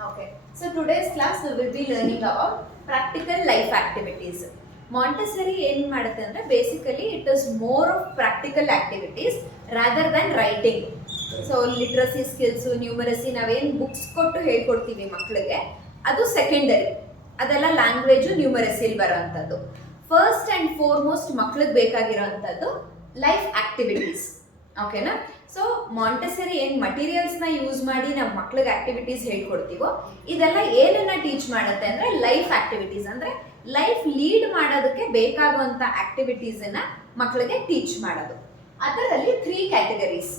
Okay, so today's class we will be learning about practical life activities. Montessori ಏನು ಮಾಡುತ್ತೆ ಅಂದರೆ basically it is more of practical activities rather than writing. So literacy skills numeracy ನಾವೇನು books ಕೊಟ್ಟು ಹೇಳ್ಕೊಡ್ತೀವಿ ಮಕ್ಕಳಿಗೆ ಅದು secondary, ಅದೆಲ್ಲ language ನ್ಯೂಮರಸಿಲಿ ಬರೋವಂಥದ್ದು. First and foremost ಮಕ್ಳಿಗೆ ಬೇಕಾಗಿರೋವಂಥದ್ದು ಲೈಫ್ ಆಕ್ಟಿವಿಟೀಸ್. ಓಕೆನಾ? ಸೊ ಮಾಂಟೆಸರಿ ಏನು ಮಟೀರಿಯಲ್ಸ್ನ ಯೂಸ್ ಮಾಡಿ ನಾವು ಮಕ್ಳಿಗೆ ಆಕ್ಟಿವಿಟೀಸ್ ಹೇಳ್ಕೊಡ್ತೀವೋ ಇದೆಲ್ಲ ಏನನ್ನ ಟೀಚ್ ಮಾಡುತ್ತೆ ಅಂದರೆ ಲೈಫ್ ಆಕ್ಟಿವಿಟೀಸ್, ಅಂದರೆ ಲೈಫ್ ಲೀಡ್ ಮಾಡೋದಕ್ಕೆ ಬೇಕಾಗುವಂಥ ಆಕ್ಟಿವಿಟೀಸನ್ನು ಮಕ್ಕಳಿಗೆ ಟೀಚ್ ಮಾಡೋದು. ಅದರಲ್ಲಿ 3 ಕ್ಯಾಟಗರೀಸ್.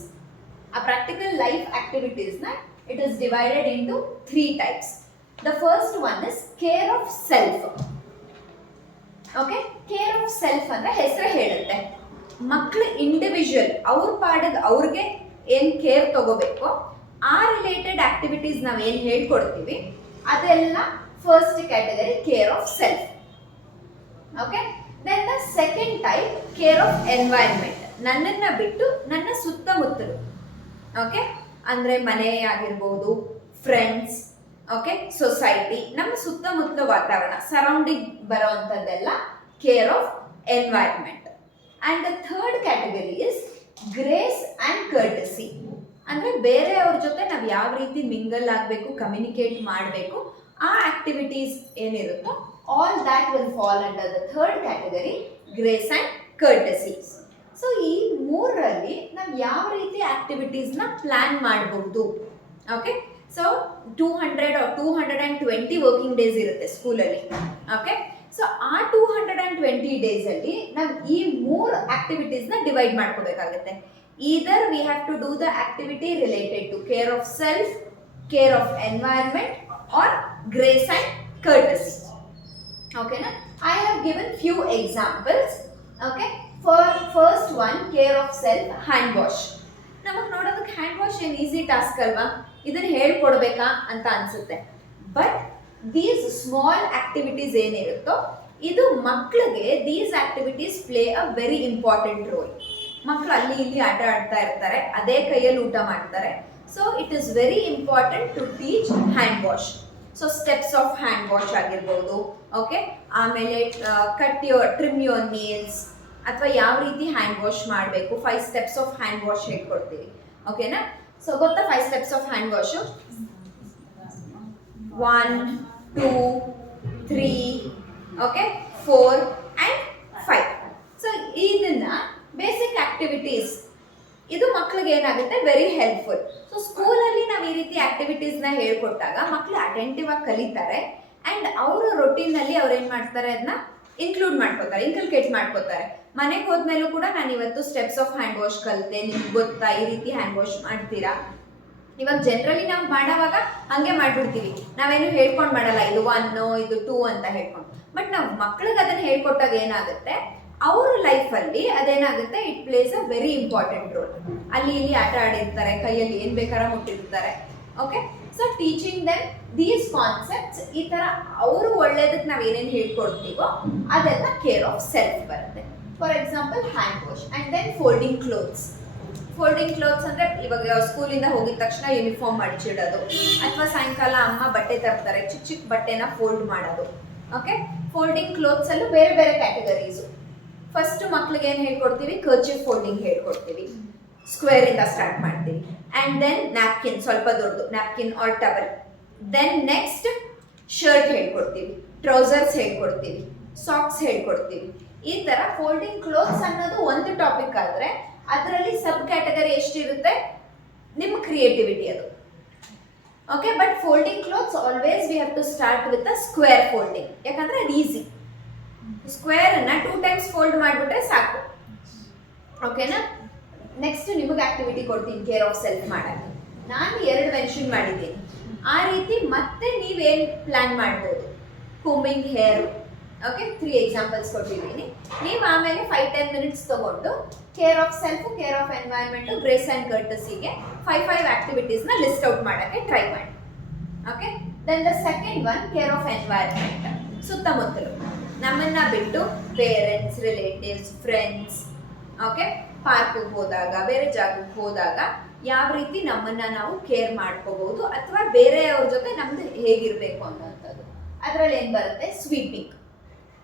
ಆ ಪ್ರಾಕ್ಟಿಕಲ್ ಲೈಫ್ ಆಕ್ಟಿವಿಟೀಸ್ನ it is divided into 3 types. The first one is care of self. Okay, care of self ಅಂದರೆ ಹೆಸರೇ ಹೇಳುತ್ತೆ, ಮಕ್ಕಳು ಇಂಡಿವಿಜುವಲ್ ಅವ್ರ ಪಾಡಿಗೆ ಅವ್ರಿಗೆ ಏನು ಕೇರ್ ತಗೋಬೇಕು ಆ ರಿಲೇಟೆಡ್ ಆಕ್ಟಿವಿಟೀಸ್ ನಾವು ಏನು ಹೇಳ್ಕೊಡ್ತೀವಿ ಅದೆಲ್ಲ first category, care of self. Okay, then the second type care of environment, ನನ್ನನ್ನು ಬಿಟ್ಟು ನನ್ನ ಸುತ್ತಮುತ್ತಲು. ಓಕೆ, ಅಂದರೆ ಮನೆ ಆಗಿರ್ಬೋದು, ಫ್ರೆಂಡ್ಸ್, ಓಕೆ, ಸೊಸೈಟಿ, ನಮ್ಮ ಸುತ್ತಮುತ್ತಲ ವಾತಾವರಣ ಸರೌಂಡಿಂಗ್ ಬರೋವಂಥದ್ದೆಲ್ಲ care of environment. And the third category is grace and courtesy, ಅಂದರೆ ಬೇರೆಯವ್ರ ಜೊತೆ ನಾವು ಯಾವ ರೀತಿ ಮಿಂಗಲ್ ಆಗಬೇಕು, ಕಮ್ಯುನಿಕೇಟ್ ಮಾಡಬೇಕು, ಆ ಆಕ್ಟಿವಿಟೀಸ್ ಏನಿರುತ್ತೋ all that will fall under the third category, grace and courtesy. So ಈ ಮೂರರಲ್ಲಿ ನಾವು ಯಾವ ರೀತಿ ಆಕ್ಟಿವಿಟೀಸ್ನ ಪ್ಲ್ಯಾನ್ ಮಾಡಬಹುದು. Okay, so 200 or 220 working days ಇರುತ್ತೆ ಸ್ಕೂಲಲ್ಲಿ. ಓಕೆ, ಸೊ ಆ 220 ಡೇಸಲ್ಲಿ ನಾವು ಈ 3 ಆಕ್ಟಿವಿಟೀಸ್ನ ಡಿವೈಡ್ ಮಾಡ್ಕೋಬೇಕಾಗುತ್ತೆ. Either we have to do the activity related to care of self, care of environment or grace and courtesy. ಓಕೆನಾ? I have given few examples. Okay, for first one care of self, hand wash. ನಮಗೆ ನೋಡೋದಕ್ಕೆ hand wash ಏನು easy task ಅಲ್ವಾ, ಇದನ್ನು ಹೇಳ್ಕೊಡ್ಬೇಕಾ ಅಂತ ಅನಿಸುತ್ತೆ. But these small activities ಏನಿರುತ್ತೋ ಇದು ಮಕ್ಕಳಿಗೆ these activities play a very important role. ಮಕ್ಕಳು ಅಲ್ಲಿ ಇಲ್ಲಿ ಆಟ ಆಡ್ತಾ ಇರ್ತಾರೆ, ಅದೇ ಕೈಯಲ್ಲಿ ಊಟ ಮಾಡ್ತಾರೆ. So it is very important to teach hand wash. So steps of hand wash ಆಗಿರ್ಬೋದು. ಓಕೆ, ಆಮೇಲೆ ಟ್ರಿಮ್ ಯೋರ್ ನೇಲ್ಸ್, ಅಥವಾ ಯಾವ ರೀತಿ ಹ್ಯಾಂಡ್ ವಾಶ್ ಮಾಡಬೇಕು, 5 ಸ್ಟೆಪ್ಸ್ ಆಫ್ ಹ್ಯಾಂಡ್ ವಾಶ್ ಹೇಳ್ಕೊಡ್ತೀವಿ. ಓಕೆನಾ? ಸೊ ಗೊತ್ತಾ 5 steps of hand wash? 1, 2, 3, okay, 4 and 5. So ಇದನ್ನ ಬೇಸಿಕ್ ಆಕ್ಟಿವಿಟೀಸ್, ಇದು ಮಕ್ಳಿಗೆ ಏನಾಗುತ್ತೆ ವೆರಿ ಹೆಲ್ಪ್ಫುಲ್. ಸೊ ಸ್ಕೂಲಲ್ಲಿ ನಾವು ಈ ರೀತಿ ಆಕ್ಟಿವಿಟೀಸ್ನ ಹೇಳ್ಕೊಟ್ಟಾಗ ಮಕ್ಕಳು ಅಟೆಂಟಿವ್ ಆಗಿ ಕಲಿತಾರೆ ಆ್ಯಂಡ್ ಅವರ ರೊಟೀನಲ್ಲಿ ಅವ್ರು ಏನು ಮಾಡ್ತಾರೆ, ಅದನ್ನ ಇನ್ಕಲ್ಕೇಟ್ ಮಾಡ್ಕೋತಾರೆ. ಮನೆಗೆ ಹೋದ್ಮೇಲೂ ಕೂಡ ನಾನು ಇವತ್ತು ಸ್ಟೆಪ್ಸ್ ಆಫ್ ಹ್ಯಾಂಡ್ ವಾಶ್ ಕಲಿತೆ, ನಿಮ್ಗೆ ಗೊತ್ತಾ ಈ ರೀತಿ ಹ್ಯಾಂಡ್ ವಾಶ್ ಮಾಡ್ತೀರಾ? ಇವಾಗ ಜನರಲಿ ನಾವು ಮಾಡೋವಾಗ ಹಾಗೆ ಮಾಡ್ಬಿಡ್ತೀವಿ, ನಾವೇನು ಹೇಳ್ಕೊಂಡು ಮಾಡಲ್ಲ, ಇದು 1 ಇದು 2 ಅಂತ ಹೇಳ್ಕೊಂಡು. ಬಟ್ ನಾವು ಮಕ್ಳಿಗೆ ಅದನ್ನು ಹೇಳ್ಕೊಟ್ಟಾಗ ಏನಾಗುತ್ತೆ, ಅವ್ರ ಲೈಫಲ್ಲಿ ಅದೇನಾಗುತ್ತೆ, it plays a very important role. ಅಲ್ಲಿ ಇಲ್ಲಿ ಆಟ ಆಡಿರ್ತಾರೆ, ಕೈಯಲ್ಲಿ ಏನು ಬೇಕಾದ್ರೂ ಮುಟ್ಟಿರ್ತಾರೆ. Okay, so teaching them these concepts, ಈ ಥರ ಅವರು ಒಳ್ಳೇದಕ್ಕೆ ನಾವು ಏನೇನು ಹೇಳ್ಕೊಡ್ತೀವೋ ಅದೆಲ್ಲ ಕೇರ್ ಆಫ್ ಸೆಲ್ಫ್ ಬರುತ್ತೆ. For example hand wash and then folding clothes. Folding clothes ಅಂದರೆ ಇವಾಗ ಸ್ಕೂಲಿಂದ ಹೋಗಿದ ತಕ್ಷಣ ಯೂನಿಫಾರ್ಮ್ ಮಡಚಿಡೋದು, ಅಥವಾ ಸಾಯಂಕಾಲ ಅಮ್ಮ ಬಟ್ಟೆ ತರ್ತಾರೆ, ಚಿಕ್ಕ ಚಿಕ್ಕ ಬಟ್ಟೆನ ಫೋಲ್ಡ್ ಮಾಡೋದು. ಓಕೆ, ಫೋಲ್ಡಿಂಗ್ ಕ್ಲೋತ್ಸಲ್ಲೂ ಬೇರೆ ಬೇರೆ ಕ್ಯಾಟಗರೀಸು. ಫಸ್ಟ್ ಮಕ್ಳಿಗೆ ಏನು ಹೇಳ್ಕೊಡ್ತೀವಿ, ಕರ್ಚಿಫ್ ಫೋಲ್ಡಿಂಗ್ ಹೇಳ್ಕೊಡ್ತೀವಿ, ಸ್ಕ್ವೇರಿಂದ ಸ್ಟಾರ್ಟ್ ಮಾಡ್ತೀವಿ. ಆ್ಯಂಡ್ ದೆನ್ ನ್ಯಾಪ್ಕಿನ್, ಸ್ವಲ್ಪ ದೊಡ್ಡದು napkin or towel. Then next shirt ಹೇಳ್ಕೊಡ್ತೀವಿ, ಟ್ರೌಸರ್ಸ್ ಹೇಳ್ಕೊಡ್ತೀವಿ, ಸಾಕ್ಸ್ ಹೇಳ್ಕೊಡ್ತೀವಿ. ಈ ಥರ ಫೋಲ್ಡಿಂಗ್ ಕ್ಲೋತ್ಸ್ ಅನ್ನೋದು ಒಂದು ಟಾಪಿಕ್ ಆದರೆ ಅದರಲ್ಲಿ ಸಬ್ ಕ್ಯಾಟಗರಿ ಎಷ್ಟಿರುತ್ತೆ, ನಿಮ್ಮ ಕ್ರಿಯೇಟಿವಿಟಿ ಅದು. Okay, but folding clothes always we have to start with a square folding, ಯಾಕಂದರೆ ಅದು ಈಸಿ. ಸ್ಕ್ವೇರನ್ನು 2 ಟೈಮ್ಸ್ ಫೋಲ್ಡ್ ಮಾಡಿಬಿಟ್ರೆ ಸಾಕು. ಓಕೆನಾ? ನೆಕ್ಸ್ಟ್ ನಿಮಗೆ ಆಕ್ಟಿವಿಟಿ ಕೊಡ್ತೀನಿ ಕೇರ್ ಆಫ್ ಸೆಲ್ಫ್ ಮಾಡೋಕ್ಕೆ. ನಾನು 2 ಮೆನ್ಷನ್ ಮಾಡಿದ್ದೀನಿ. ಆ ರೀತಿ ಮತ್ತೆ ನೀವೇನು ಪ್ಲ್ಯಾನ್ ಮಾಡ್ಬೋದು, ಕೂಂಬಿಂಗ್ ಹೇರ್. ಓಕೆ, 3 ಎಕ್ಸಾಂಪಲ್ಸ್ ಕೊಟ್ಟಿದ್ದೀನಿ. ನೀವು ಆಮೇಲೆ 5-10 ಮಿನಿಟ್ಸ್ ತೊಗೊಂಡು care of self, care of environment, grace and ಕರ್ಟಸಿಗೆ 5 ಆಕ್ಟಿವಿಟೀಸ್ನ ಲಿಸ್ಟ್ ಔಟ್ ಮಾಡೋಕ್ಕೆ ಟ್ರೈ ಮಾಡಿ. Okay, then the second one care of environment, ಸುತ್ತಮುತ್ತಲು ನಮ್ಮನ್ನು ಬಿಟ್ಟು ಪೇರೆಂಟ್ಸ್, ರಿಲೇಟಿವ್ಸ್, ಫ್ರೆಂಡ್ಸ್, ಓಕೆ, ಪಾರ್ಕಿಗೆ ಹೋದಾಗ, ಬೇರೆ ಜಾಗಕ್ಕೆ ಹೋದಾಗ ಯಾವ ರೀತಿ ನಮ್ಮನ್ನ ನಾವು ಕೇರ್ ಮಾಡ್ಕೋಬಹುದು ಅಥವಾ ಬೇರೆಯವ್ರ ಜೊತೆ ನಮ್ದು ಹೇಗಿರ್ಬೇಕು ಅನ್ನೋಂಥದ್ದು. ಅದರಲ್ಲಿ ಏನ್ ಬರುತ್ತೆ,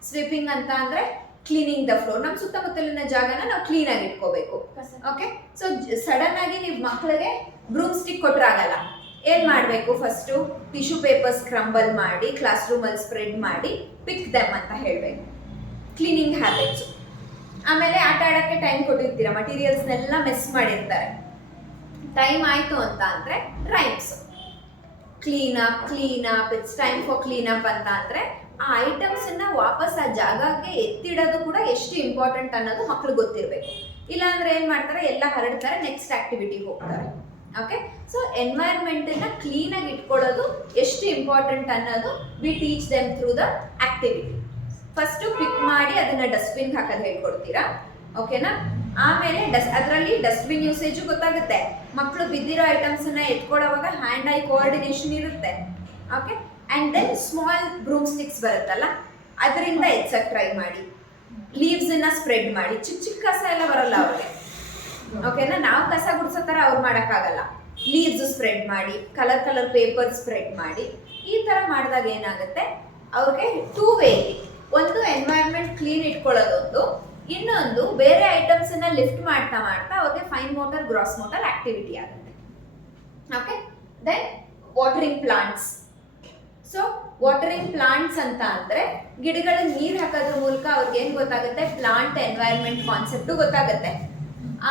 ಸ್ವೀಪಿಂಗ್ ಅಂತ ಅಂದ್ರೆ ಕ್ಲೀನಿಂಗ್ ದ ಫ್ಲೋರ್, ನಮ್ಮ ಸುತ್ತಮುತ್ತಲಿನ ಜಾಗನ ನಾವು ಕ್ಲೀನ್ ಆಗಿ ಇಟ್ಕೋಬೇಕು. ಓಕೆ, ಸೊ ಸಡನ್ ಆಗಿ ನೀವು ಮಕ್ಕಳಿಗೆ ಬ್ರೂಮ್ ಸ್ಟಿಕ್ ಕೊಟ್ರಾಗಲ್ಲ. ಏನ್ ಮಾಡಬೇಕು, ಫಸ್ಟು ಟಿಶ್ಯೂ ಪೇಪರ್ಸ್ ಕ್ರಂಬಲ್ ಮಾಡಿ ಕ್ಲಾಸ್ ರೂಮಲ್ಲಿ ಸ್ಪ್ರೆಡ್ ಮಾಡಿ ಪಿಕ್ ದೆಮ್ ಅಂತ ಹೇಳಬೇಕು. Cleaning habits. ಆಮೇಲೆ ಆಟ ಆಡೋಕ್ಕೆ ಟೈಮ್ ಕೊಟ್ಟಿರ್ತೀರ, ಮಟೀರಿಯಲ್ಸ್ನೆಲ್ಲ ಮೆಸ್ ಮಾಡಿರ್ತಾರೆ. ಟೈಮ್ ಆಯಿತು ಅಂತ ಅಂದರೆ rhymes, clean up it's time for clean up ಅಂತ ಅಂದರೆ ಆ ಐಟಮ್ಸನ್ನು ವಾಪಸ್ ಆ ಜಾಗಕ್ಕೆ ಎತ್ತಿಡೋದು ಕೂಡ ಎಷ್ಟು ಇಂಪಾರ್ಟೆಂಟ್ ಅನ್ನೋದು ಮಕ್ಳಿಗೆ ಗೊತ್ತಿರಬೇಕು. ಇಲ್ಲಾಂದ್ರೆ ಏನು ಮಾಡ್ತಾರೆ, ಎಲ್ಲ ಹರಡ್ತಾರೆ, ನೆಕ್ಸ್ಟ್ ಆಕ್ಟಿವಿಟಿಗೆ ಹೋಗ್ತಾರೆ. ಓಕೆ, ಸೊ ಎನ್ವೈರ್ಮೆಂಟನ್ನು ಕ್ಲೀನಾಗಿ ಇಟ್ಕೊಳ್ಳೋದು ಎಷ್ಟು ಇಂಪಾರ್ಟೆಂಟ್ ಅನ್ನೋದು we teach them through the activity. First pick ಮಾಡಿ ಅದನ್ನು ಡಸ್ಟ್ಬಿನ್ ಹಾಕೋದು ಹೇಳ್ಕೊಡ್ತೀರಾ, ಓಕೆನಾ? ಆಮೇಲೆ ಅದರಲ್ಲಿ ಡಸ್ಟ್ಬಿನ್ ಯೂಸೇಜು ಗೊತ್ತಾಗುತ್ತೆ. ಮಕ್ಕಳು ಬಿದ್ದಿರೋ ಐಟಮ್ಸನ್ನು ಎತ್ಕೊಳ್ಳೋವಾಗ ಹ್ಯಾಂಡ್ ಐ ಕೋಆರ್ಡಿನೇಷನ್ ಇರುತ್ತೆ. Okay, and then small broom sticks ಬರುತ್ತಲ್ಲ, ಅದರಿಂದ ಎತ್ಸಕ್ಕೆ ಟ್ರೈ ಮಾಡಿ. ಲೀವ್ಸನ್ನು ಸ್ಪ್ರೆಡ್ ಮಾಡಿ, ಚಿಕ್ಕ ಕಸ ಎಲ್ಲ ಬರಲ್ಲ ಅವ್ರಿಗೆ, ಓಕೆನಾ? ನಾವು ಕಸ ಗುಡಿಸೋ ಥರ ಅವ್ರು ಮಾಡೋಕ್ಕಾಗಲ್ಲ. ಲೀವ್ಸ್ ಸ್ಪ್ರೆಡ್ ಮಾಡಿ, ಕಲರ್ ಪೇಪರ್ ಸ್ಪ್ರೆಡ್ ಮಾಡಿ, ಈ ಥರ ಮಾಡಿದಾಗ ಏನಾಗುತ್ತೆ, ಅವ್ರಿಗೆ ಟೂ ವೇ, ಒಂದು ಎನ್ವೈರ್ಮೆಂಟ್ ಕ್ಲೀನ್ ಇಟ್ಕೊಳ್ಳೋದೊಂದು, ಇನ್ನೊಂದು ಬೇರೆ ಐಟಮ್ಸನ್ನು ಲಿಫ್ಟ್ ಮಾಡ್ತಾ ಅವ್ರಿಗೆ fine motor gross motor activity ಆಗುತ್ತೆ. Okay, then watering plants. So watering plants ಅಂತ ಅಂದರೆ ಗಿಡಗಳಿಗೆ ನೀರು ಹಾಕೋದ್ರ ಮೂಲಕ ಅವ್ರಿಗೆ ಏನು ಗೊತ್ತಾಗುತ್ತೆ, ಪ್ಲಾಂಟ್ ಎನ್ವೈರ್ಮೆಂಟ್ ಕಾನ್ಸೆಪ್ಟು ಗೊತ್ತಾಗುತ್ತೆ.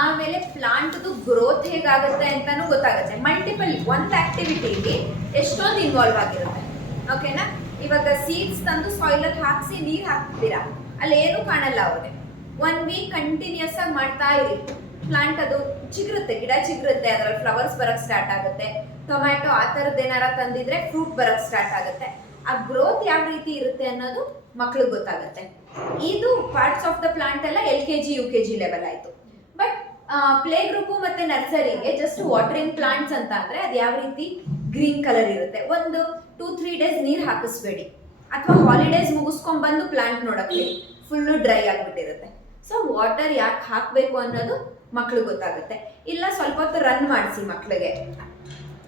ಆಮೇಲೆ ಪ್ಲಾಂಟ್ದು ಗ್ರೋತ್ ಹೇಗಾಗುತ್ತೆ ಅಂತಾನೂ ಗೊತ್ತಾಗುತ್ತೆ. ಮಲ್ಟಿಪಲ್ ಒಂದು ಆಕ್ಟಿವಿಟಿಗೆ ಎಷ್ಟೊಂದು ಇನ್ವಾಲ್ವ್ ಆಗಿರುತ್ತೆ, ಓಕೆನಾ? ಇವಾಗ ಸೀಡ್ಸ್ ತಂದು ಸಾಯಿಲಲ್ಲಿ ಹಾಕಿಸಿ ನೀರು ಹಾಕ್ತೀರಾ, ಅಲ್ಲಿ ಏನೂ ಕಾಣಲ್ಲ ಅವ್ರಿಗೆ. 1 ವೀಕ್ ಕಂಟಿನ್ಯೂಸ್ ಆಗಿ ಮಾಡ್ತಾ ಇರಿ, ಪ್ಲಾಂಟ್ ಅದು ಚಿಗುರುತ್ತೆ, ಗಿಡ ಚಿಗುರುತ್ತೆ, ಅದರಲ್ಲಿ ಫ್ಲವರ್ಸ್ ಬರಕ್ಕೆ ಸ್ಟಾರ್ಟ್ ಆಗುತ್ತೆ. ಟೊಮ್ಯಾಟೊ ಆ ಥರದ್ದು ಏನಾರ ತಂದಿದ್ರೆ ಫ್ರೂಟ್ ಬರಕ್ಕೆ ಸ್ಟಾರ್ಟ್ ಆಗುತ್ತೆ. ಆ ಗ್ರೋತ್ ಯಾವ ರೀತಿ ಇರುತ್ತೆ ಅನ್ನೋದು ಮಕ್ಳಿಗೆ ಗೊತ್ತಾಗುತ್ತೆ. ಇದು ಪಾರ್ಟ್ಸ್ ಆಫ್ ದ ಪ್ಲಾಂಟ್ ಎಲ್ಲ LKG UKG ಲೆವೆಲ್ ಆಯಿತು. ಬಟ್ ಪ್ಲೇ ಗ್ರೂಪು ಮತ್ತು ನರ್ಸರಿಗೆ ಜಸ್ಟ್ ವಾಟರಿಂಗ್ ಪ್ಲಾಂಟ್ಸ್ ಅಂತ ಅಂದರೆ ಅದು ಯಾವ ರೀತಿ ಗ್ರೀನ್ ಕಲರ್ ಇರುತ್ತೆ. ಒಂದು 2-3 ಡೇಸ್ ನೀರು ಹಾಕಿಸ್ಬೇಡಿ, ಅಥವಾ ಹಾಲಿಡೇಸ್ ಮುಗಿಸ್ಕೊಂಡ್ಬಂದು ಪ್ಲಾಂಟ್ ನೋಡೋಕ್ಕೆ ಫುಲ್ಲು ಡ್ರೈ ಆಗಿಬಿಟ್ಟಿರುತ್ತೆ. ಸೊ ವಾಟರ್ ಯಾಕೆ ಹಾಕಬೇಕು ಅನ್ನೋದು ಮಕ್ಳಿಗೆ ಗೊತ್ತಾಗುತ್ತೆ. ಇಲ್ಲ ಸ್ವಲ್ಪ ಹೊತ್ತು ರನ್ ಮಾಡಿಸಿ ಮಕ್ಳಿಗೆ,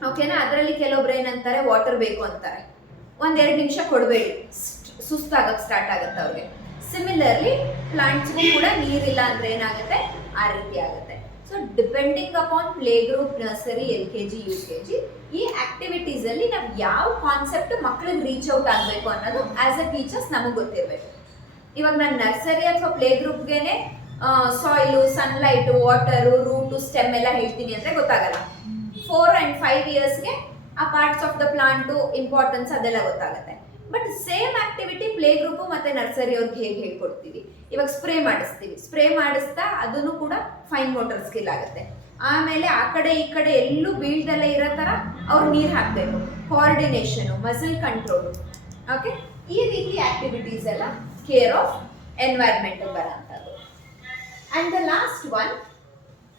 ಓಕೆನಾ? ಅದರಲ್ಲಿ ಕೆಲವೊಬ್ರು ಏನಂತಾರೆ, ವಾಟರ್ ಬೇಕು ಅಂತಾರೆ, 1-2 ನಿಮಿಷ ಕೊಡಬೇಡಿ, ಸುಸ್ತಾಗಕ್ಕೆ ಸ್ಟಾರ್ಟ್ ಆಗುತ್ತೆ ಅವ್ರಿಗೆ. ಸಿಮಿಲರ್ಲಿ ಪ್ಲಾಂಟ್ಸ್ಗೂ ಕೂಡ ನೀರಿಲ್ಲ ಅಂದರೆ ಏನಾಗುತ್ತೆ, ಆ ರೀತಿ ಆಗುತ್ತೆ. So depending upon play group, nursery, LKG UKG, ಈ ಆಕ್ಟಿವಿಟೀಸಲ್ಲಿ ನಾವು ಯಾವ ಕಾನ್ಸೆಪ್ಟ್ ಮಕ್ಳಿಗೆ ರೀಚ್ ಔಟ್ ಆಗಬೇಕು ಅನ್ನೋದು ಆ್ಯಸ್ ಎ ಟೀಚರ್ಸ್ ನಮಗೆ ಗೊತ್ತಿರಬೇಕು. ಇವಾಗ ನಾನು ನರ್ಸರಿ ಅಥವಾ ಪ್ಲೇ ಗ್ರೂಪ್ಗೆನೆ soil, sunlight, water, root, stem ಎಲ್ಲ ಹೇಳ್ತೀನಿ ಅಂದರೆ ಗೊತ್ತಾಗಲ್ಲ. 4 and 5 ಇಯರ್ಸ್ಗೆ ಆ parts of the plant importance ಅದೆಲ್ಲ ಗೊತ್ತಾಗುತ್ತೆ. But same activity play group ಮತ್ತು ನರ್ಸರಿ ಅವ್ರಿಗೆ ಹೇಗೆ ಹೇಳ್ಕೊಡ್ತೀವಿ, ಇವಾಗ ಸ್ಪ್ರೇ ಮಾಡಿಸ್ತಾ ಅದನ್ನು ಕೂಡ ಫೈನ್ ಮೋಟರ್ ಸ್ಕಿಲ್ ಆಗುತ್ತೆ. ಆಮೇಲೆ ಆ ಕಡೆ ಈ ಕಡೆ ಎಲ್ಲೂ ಬೀಳ್ದಲ್ಲೇ ಇರೋ ಥರ ಅವ್ರು ನೀರು ಹಾಕಬೇಕು, ಕೋಆರ್ಡಿನೇಷನು, ಮಸಲ್ ಕಂಟ್ರೋಲು. ಓಕೆ, ಈ ರೀತಿ ಆಕ್ಟಿವಿಟೀಸ್ ಎಲ್ಲ ಕೇರ್ ಆಫ್ ಎನ್ವೈರ್ಮೆಂಟ್ ಬರೋಂಥದ್ದು. And the last one,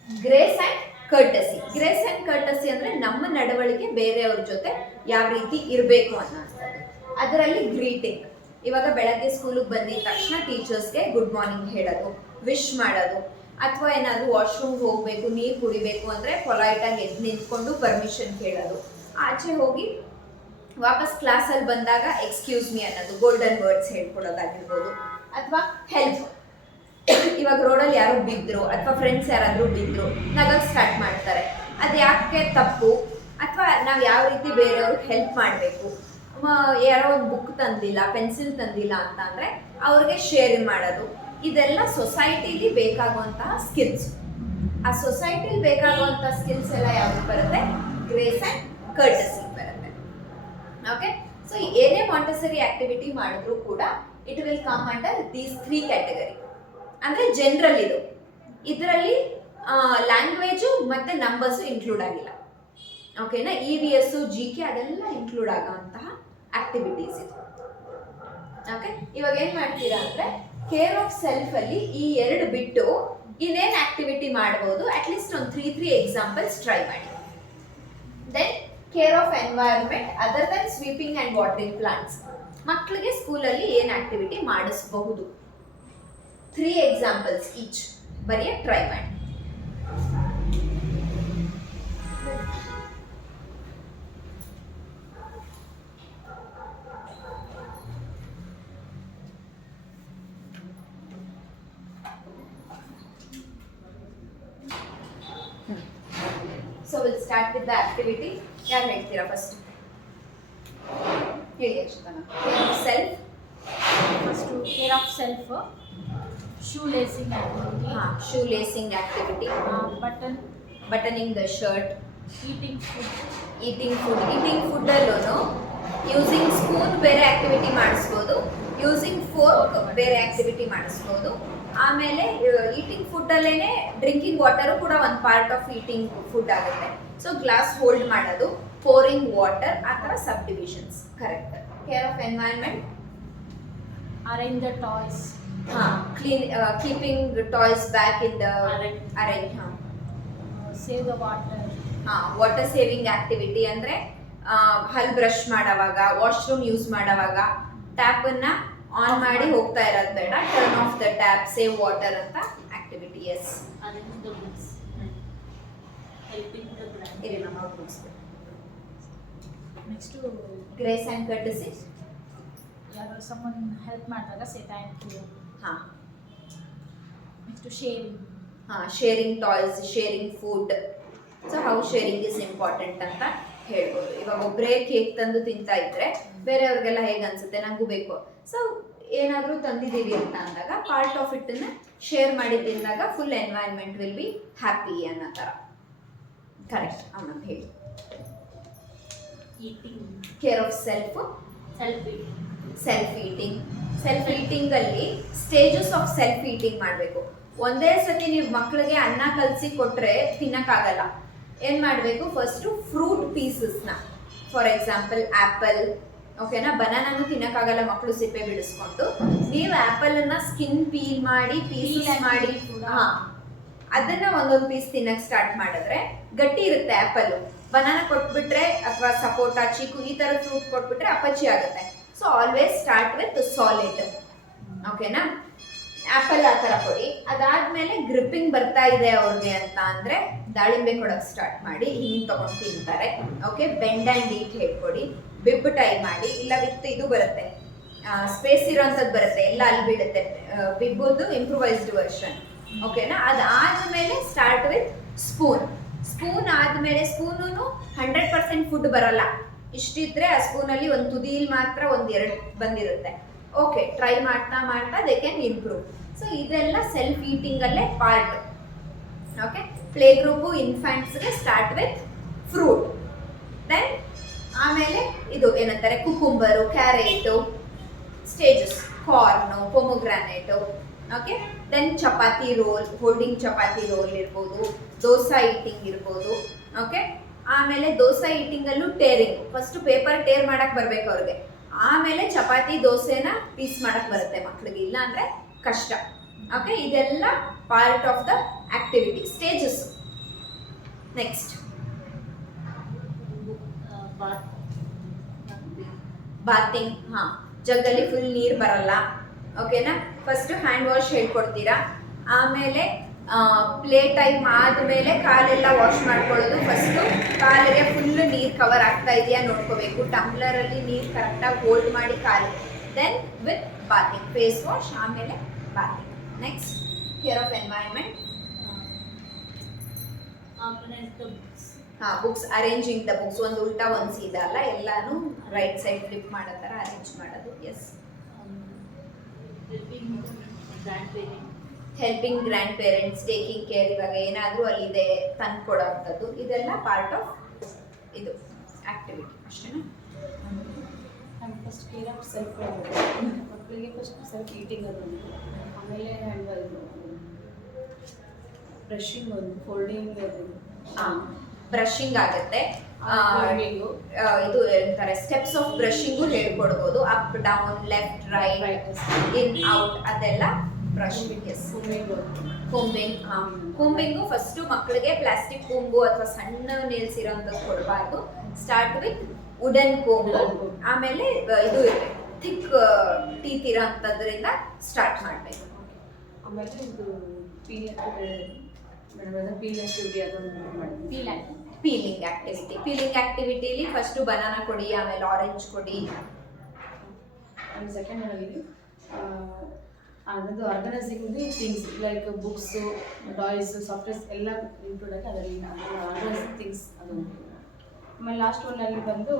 grace and courtesy. Grace and courtesy ಅಂದರೆ ನಮ್ಮ ನಡವಳಿಕೆ ಬೇರೆಯವ್ರ ಜೊತೆ ಯಾವ ರೀತಿ ಇರಬೇಕು ಅನ್ನೋಂಥದ್ದು. ಅದರಲ್ಲಿ ಗ್ರೀಟಿಂಗ್, ಇವಾಗ ಬೆಳಗ್ಗೆ ಸ್ಕೂಲಿಗೆ ಬಂದಿದ ತಕ್ಷಣ ಟೀಚರ್ಸ್ಗೆ ಗುಡ್ ಮಾರ್ನಿಂಗ್ ಹೇಳೋದು, ವಿಶ್ ಮಾಡೋದು, ಅಥವಾ ಏನಾದರೂ ವಾಶ್ರೂಮ್ಗೆ ಹೋಗಬೇಕು, ನೀರು ಕುಡಿಬೇಕು ಅಂದರೆ ಪೊಲೈಟಾಗಿ ಎದ್ದು ನಿಂತ್ಕೊಂಡು ಪರ್ಮಿಷನ್ ಕೇಳೋದು. ಆಚೆ ಹೋಗಿ ವಾಪಸ್ ಕ್ಲಾಸಲ್ಲಿ ಬಂದಾಗ ಎಕ್ಸ್ಕ್ಯೂಸ್ ಮೀ ಅನ್ನೋದು, ಗೋಲ್ಡನ್ ವರ್ಡ್ಸ್ ಹೇಳ್ಕೊಡೋದಾಗಿರ್ಬೋದು. ಅಥವಾ ಹೆಲ್ಪ್, ಇವಾಗ ರೋಡಲ್ಲಿ ಯಾರೋ ಬಿದ್ದರು ಅಥವಾ ಫ್ರೆಂಡ್ಸ್ ಯಾರಾದರೂ ಬಿದ್ದರು, ನಗಕ್ಕೆ ಸ್ಟಾರ್ಟ್ ಮಾಡ್ತಾರೆ, ಅದು ಯಾಕೆ ತಪ್ಪು, ಅಥವಾ ನಾವು ಯಾವ ರೀತಿ ಬೇರೆಯವ್ರಿಗೆ ಹೆಲ್ಪ್ ಮಾಡಬೇಕು. ಯಾರೋ ಒಂದು ಬುಕ್ ತಂದಿಲ್ಲ, ಪೆನ್ಸಿಲ್ ತಂದಿಲ್ಲ ಅಂತ ಅಂದರೆ ಅವ್ರಿಗೆ ಶೇರ್ ಮಾಡೋದು. ಇದೆಲ್ಲ ಸೊಸೈಟಿಲಿ ಬೇಕಾಗುವಂತಹ ಸ್ಕಿಲ್ಸ್. ಆ ಸೊಸೈಟಿಲಿ ಬೇಕಾಗುವಂಥ ಸ್ಕಿಲ್ಸ್ ಎಲ್ಲ ಯಾವ್ದು ಬರುತ್ತೆ, ಗ್ರೇಸ್ ಆ್ಯಂಡ್ ಕರ್ಟಸಿ ಬರುತ್ತೆ. ಓಕೆ, ಸೊ ಏನೇ ಮಾಂಟೆಸರಿ ಆಕ್ಟಿವಿಟಿ ಮಾಡಿದ್ರು ಕೂಡ it will come under these 3 category. ಅಂದರೆ ಜನರಲ್ ಇದು, ಇದರಲ್ಲಿ ಲ್ಯಾಂಗ್ವೇಜು ಮತ್ತು ನಂಬರ್ಸು ಇನ್ಕ್ಲೂಡ್ ಆಗಿಲ್ಲ, ಓಕೆನಾ? EVS, GK ಅದೆಲ್ಲ ಇನ್ಕ್ಲೂಡ್ ಆಗೋಂತಹ ಆಕ್ಟಿವಿಟೀಸ್ ಇದು. ಓಕೆ, ಇವಾಗ ಏನು ಮಾಡ್ತೀರಾ ಅಂದರೆ ಕೇರ್ ಆಫ್ ಸೆಲ್ಫಲ್ಲಿ ಈ 2 ಬಿಟ್ಟು ಇನ್ನೇನು ಆಕ್ಟಿವಿಟಿ ಮಾಡ್ಬೋದು, ಅಟ್ಲೀಸ್ಟ್ ಒಂದು 3 ಎಕ್ಸಾಂಪಲ್ಸ್ ಟ್ರೈ ಮಾಡಿ. Then care of environment other than sweeping and watering plants, ಮಕ್ಕಳಿಗೆ ಸ್ಕೂಲಲ್ಲಿ ಏನು ಆಕ್ಟಿವಿಟಿ ಮಾಡಿಸ್ಬಹುದು, 3 ಎಕ್ಸಾಂಪಲ್ಸ್ ಈಚ್ ಬರೆಯ ಟ್ರೈ ಮಾಡಿ. Start with the activity. ಯಾರು ಹೇಳ್ತೀರಾ ಫಸ್ಟ್? ಹೇಳಿ ಅಕ್ಷತನ. Self. First care of self, shoe lacing activity. ಹಾಂ, shoe lacing activity. Buttoning the shirt. Eating food. Eating ಫುಡ್ಡಲ್ಲೂ ಯೂಸಿಂಗ್ ಸ್ಪೂನ್ ಬೇರೆ ಆಕ್ಟಿವಿಟಿ ಮಾಡಿಸ್ಬೋದು, ಯೂಸಿಂಗ್ ಫೋರ್ಕ್ ಬೇರೆ ಆಕ್ಟಿವಿಟಿ ಮಾಡಿಸ್ಬೋದು. ಆಮೇಲೆ ಈಟಿಂಗ್ ಫುಡ್ಡಲ್ಲೇ ಡ್ರಿಂಕಿಂಗ್ ವಾಟರು ಕೂಡ ಒಂದು ಪಾರ್ಟ್ ಆಫ್ ಈಟಿಂಗ್ ಫುಡ್ ಆಗುತ್ತೆ. ಸೊ ಗ್ಲಾಸ್ ಹೋಲ್ಡ್ ಮಾಡೋದು, ಪೋರಿಂಗ್ ವಾಟರ್, ಆ ಥರ sub divisions. Correct. Care of environment. Arrange the toys. ಹಾಂ, keeping toys back in the arrange. ಹಾಂ, ಸೇವ್ ದ ವಾಟರ್. ಹಾಂ, ವಾಟರ್ ಸೇವಿಂಗ್ ಆಕ್ಟಿವಿಟಿ ಅಂದರೆ ಹಲ್ ಬ್ರಷ್ ಮಾಡೋವಾಗ, ವಾಶ್ರೂಮ್ ಯೂಸ್ ಮಾಡೋವಾಗ ಟ್ಯಾಪನ್ನ ಆನ್ ಮಾಡಿ ಹೋಗ್ತಾ ಇರೋದು ಬೇಡ, turn off the tap, save water ಅಂತ ಆಕ್ಟಿವಿಟಿ. ಎಸ್. ಇರಿ, ನಮ್ಮ ಮುಗಿಸ್ಬೇಕು. Next grace and courtesy. ಯಾರು ಸಮ್ಮನ್ ಹೆಲ್ಪ್ ಮಾಡಿದಾಗ ಸೇ ಥ್ಯಾಂಕ್ ಯು. ಹಾಂ. Next sharing. ಹಾಂ, sharing toys, sharing food. So how sharing is important ಅಂತ ಹೇಳ್ಬೋದು. ಇವಾಗ ಒಬ್ಬರೇ ಕೇಕ್ ತಂದು ತಿಂತಾ ಇದ್ರೆ ಬೇರೆಯವ್ರಿಗೆಲ್ಲ ಹೇಗೆ ಅನ್ಸುತ್ತೆ, ನನಗೂ ಬೇಕು. ಸೊ ಏನಾದರೂ ತಂದಿದ್ದೀವಿ ಅಂತ ಅಂದಾಗ ಪಾರ್ಟ್ ಆಫ್ ಇಟ್ಟನ್ನ ಶೇರ್ ಮಾಡಿ ತಿಂದಾಗ full environment will be happy ಅನ್ನೋ ಥರ. ಕರೆಕ್ಟ್. ಆಮೇಲೆ ಹೇಳಿ. Eating. Care of self. Self ಈಟಿಂಗಲ್ಲಿ ಸ್ಟೇಜಸ್ ಆಫ್ ಸೆಲ್ಫ್ ಈಟಿಂಗ್ ಮಾಡಬೇಕು. ಒಂದೇ ಸತಿ ನೀವು ಮಕ್ಕಳಿಗೆ ಅನ್ನ ಕಲಸಿ ಕೊಟ್ಟರೆ ತಿನ್ನಕ್ಕಾಗಲ್ಲ. ಏನು ಮಾಡಬೇಕು, ಫಸ್ಟು ಫ್ರೂಟ್ ಪೀಸಸ್ನ, ಫಾರ್ ಎಕ್ಸಾಂಪಲ್ ಆ್ಯಪಲ್, ಓಕೆನಾ, ಬನಾನೂ ತಿನ್ನಕ್ಕಾಗಲ್ಲ ಮಕ್ಕಳು ಸಿಪ್ಪೆ ಬಿಡಿಸ್ಕೊಂಡು. ನೀವು ಆ್ಯಪಲನ್ನು ಸ್ಕಿನ್ ಪೀಲ್ ಮಾಡಿ ಪೀಸಸ್ ಮಾಡಿ, ಹಾಂ, ಅದನ್ನು ಒಂದೊಂದು ಪೀಸ್ ತಿನ್ನಕ್ಕೆ ಸ್ಟಾರ್ಟ್ ಮಾಡಿದ್ರೆ ಗಟ್ಟಿ ಇರುತ್ತೆ ಆ್ಯಪಲ್ಲು. ಬನಾನ ಕೊಟ್ಬಿಟ್ರೆ ಅಥವಾ ಸಪೋಟಾ, ಚೀಕು ಈ ಥರ ಫ್ರೂಟ್ ಕೊಟ್ಬಿಟ್ರೆ ಅಪಚಿ ಆಗುತ್ತೆ. So always start with solid, ಓಕೆನಾ. ಆ್ಯಪಲ್ ಆ ಥರ ಕೊಡಿ. ಅದಾದಮೇಲೆ ಗ್ರಿಪ್ಪಿಂಗ್ ಬರ್ತಾ ಇದೆ ಅವ್ರಿಗೆ ಅಂತ ಅಂದರೆ ದಾಳಿಂಬೆ ಕೊಡೋಕ್ಕೆ ಸ್ಟಾರ್ಟ್ ಮಾಡಿ, ಹಿಂಗೆ ತೊಗೊಂಡು ತಿಂತಾರೆ. ಓಕೆ, ಬೆಂಡ್ ಆ್ಯಂಡ್ ಈಟ್ ಹೇಳ್ಕೊಡಿ. ಬಿಬ್ ಟೈ ಮಾಡಿ, ಇಲ್ಲ ವಿತ್ ಇದು ಬರುತ್ತೆ, ಸ್ಪೇಸ್ ಇರೋಂಥದ್ದು ಬರುತ್ತೆ, ಎಲ್ಲ ಅಲ್ಲಿ ಬೀಳುತ್ತೆ. ಬಿಬ್ಬುದು ಇಂಪ್ರೂವೈಸ್ಡ್ ವರ್ಷನ್, ಓಕೆನಾ. ಅದಾದಮೇಲೆ ಸ್ಟಾರ್ಟ್ ವಿತ್ ಸ್ಪೂನ್ ಆದಮೇಲೆ ಸ್ಪೂನು 100% ಫುಡ್ ಬರಲ್ಲ. ಇಷ್ಟಿದ್ರೆ ಆ ಸ್ಪೂನಲ್ಲಿ ಒಂದು ತುದಿಯಲ್ಲಿ ಮಾತ್ರ 1-2 ಬಂದಿರುತ್ತೆ. ಓಕೆ, ಟ್ರೈ ಮಾಡ್ತಾ ದೇ ಕ್ಯಾನ್ ಇಂಪ್ರೂವ್. ಸೊ ಇದೆಲ್ಲ ಸೆಲ್ಫ್ ಈಟಿಂಗಲ್ಲೇ ಪಾರ್ಟ್. ಓಕೆ, ಪ್ಲೇ ಗ್ರೂಪು ಇನ್ಫ್ಯಾಂಟ್ಸ್ಗೆ ಸ್ಟಾರ್ಟ್ ವಿತ್ ಫ್ರೂಟ್. ದೆನ್ ಆಮೇಲೆ ಇದು ಏನಂತಾರೆ, cucumber, carrot, stages, corn, pomegranate. Okay, then chapati roll, holding chapati roll ಇರ್ಬೋದು, ದೋಸಾ ಈಟಿಂಗ್ ಇರ್ಬೋದು. ಓಕೆ, ಆಮೇಲೆ ದೋಸಾ ಈಟಿಂಗಲ್ಲೂ ಟೇರಿಂಗ್. ಫಸ್ಟು ಪೇಪರ್ ಟೇರ್ ಮಾಡಕ್ಕೆ ಬರಬೇಕು ಅವ್ರಿಗೆ, ಆಮೇಲೆ ಚಪಾತಿ ದೋಸೆನ ಪೀಸ್ ಮಾಡಕ್ಕೆ ಬರುತ್ತೆ ಮಕ್ಕಳಿಗೆ, ಇಲ್ಲ ಅಂದರೆ ಕಷ್ಟ. ಓಕೆ, ಇದೆಲ್ಲ part of the activity stages. Next bathing. ಹಾಂ, ಜಗ್ಗಲ್ಲಿ ಫುಲ್ ನೀರು ಬರಲ್ಲ, ಓಕೆನಾ. ಫಸ್ಟು ಹ್ಯಾಂಡ್ ವಾಶ್ ಹೇಳ್ಕೊಡ್ತೀರಾ, ಆಮೇಲೆ ಪ್ಲೇ ಟೈಮ್ ಆದಮೇಲೆ ಕಾಲೆಲ್ಲ ವಾಶ್ ಮಾಡ್ಕೊಳ್ಳೋದು. ಫಸ್ಟು ಕಾಲಿಗೆ ಫುಲ್ ನೀರು ಕವರ್ ಆಗ್ತಾ ಇದೆಯಾ ನೋಡ್ಕೋಬೇಕು, ಟಂಬ್ಲರಲ್ಲಿ ನೀರು ಕರೆಕ್ಟಾಗಿ ಹೋಲ್ಡ್ ಮಾಡಿ ಕಾಲು. Then with bathing, face wash, ಆಮೇಲೆ bathing. Next care of environment. ಹಾಂ, ಬುಕ್ಸ್, ಅರೇಂಜಿಂಗ್ ದ ಬುಕ್ಸ್. ಒಂದು ಉಲ್ಟಾ ಒಂದು ಸೀದಾ ಅಲ್ಲ, ಎಲ್ಲಾನು ರೈಟ್ ಸೈಡ್ ಫ್ಲಿಪ್ ಮಾಡೋ ಥರ ಅರೇಂಜ್ ಮಾಡೋದು. Yes. Helping grand parents, taking care, ಇವಾಗ ಏನಾದರೂ ಅಲ್ಲಿದೆ ತಂದು ಕೊಡೋವಂಥದ್ದು, ಇದೆಲ್ಲ ಪಾರ್ಟ್ ಆಫ್ ಇದು ಆಕ್ಟಿವಿಟಿ. ಅಷ್ಟೇನಾ? ಫಸ್ಟ್ ಕೇರ್ ಆಫ್ ಸೆಲ್ಫ್ ಮಕ್ಕಳಿಗೆ ಫಸ್ಟ್ ಸೆಲ್ಫ್ ಈಟಿಂಗ್ ಅದೊಂದು, ಆಮೇಲೆ ಬ್ರಷಿಂಗ್ ಒಂದು, ಫೋಲ್ಡಿಂಗ್ ಬ್ರಷಿಂಗ್ ಆಗುತ್ತೆ. ಇದು ಅಂತಾರೆ ಸ್ಟೆಪ್ಸ್ ಆಫ್ ಬ್ರಷಿಂಗು ಹೇಳ್ಕೊಡ್ಬೋದು. Up down, left right, in out, ಅದೆಲ್ಲ ಬ್ರಷಿಂಗ್. ಎಸ್. ಕೂಂಬಿಂಗು ಫಸ್ಟು ಮಕ್ಕಳಿಗೆ ಪ್ಲಾಸ್ಟಿಕ್ ಕೂಂಬು ಅಥವಾ ಸಣ್ಣ ನೇಲ್ಸ್ ಇರೋಂಥದ್ದು ಕೊಡಬಾರ್ದು. ಸ್ಟಾರ್ಟ್ ವಿತ್ ವುಡನ್ ಕೂಂಬು, ಆಮೇಲೆ ಇದು ಥಿಕ್ ಟೀತ್ ಇರೋಂಥದ್ರಿಂದ ಸ್ಟಾರ್ಟ್ ಮಾಡಬೇಕು. ಆಮೇಲೆ ಇದು ಪೀಲಿಂಗ್ ಆಕ್ಟಿವಿಟಿಲಿ ಫಸ್ಟು ಬನಾನಾ ಕೊಡಿ, ಆಮೇಲೆ ಆರೆಂಜ್ ಕೊಡಿ. ಆ್ಯಂಡ್ ಸೆಕೆಂಡ್ ಅದೊಂದು organising the things like books toys softwares ಎಲ್ಲ ಇನ್ಕ್ಲೂಡ್ ಆಗಿ ಅದರಲ್ಲಿ ಆರ್ಗನೈಸಿಂಗ್ ಥಿಂಗ್ಸ್ ಅದು. ಆಮೇಲೆ ಲಾಸ್ಟ್ ಒನ್ನಲ್ಲಿ ಬಂದು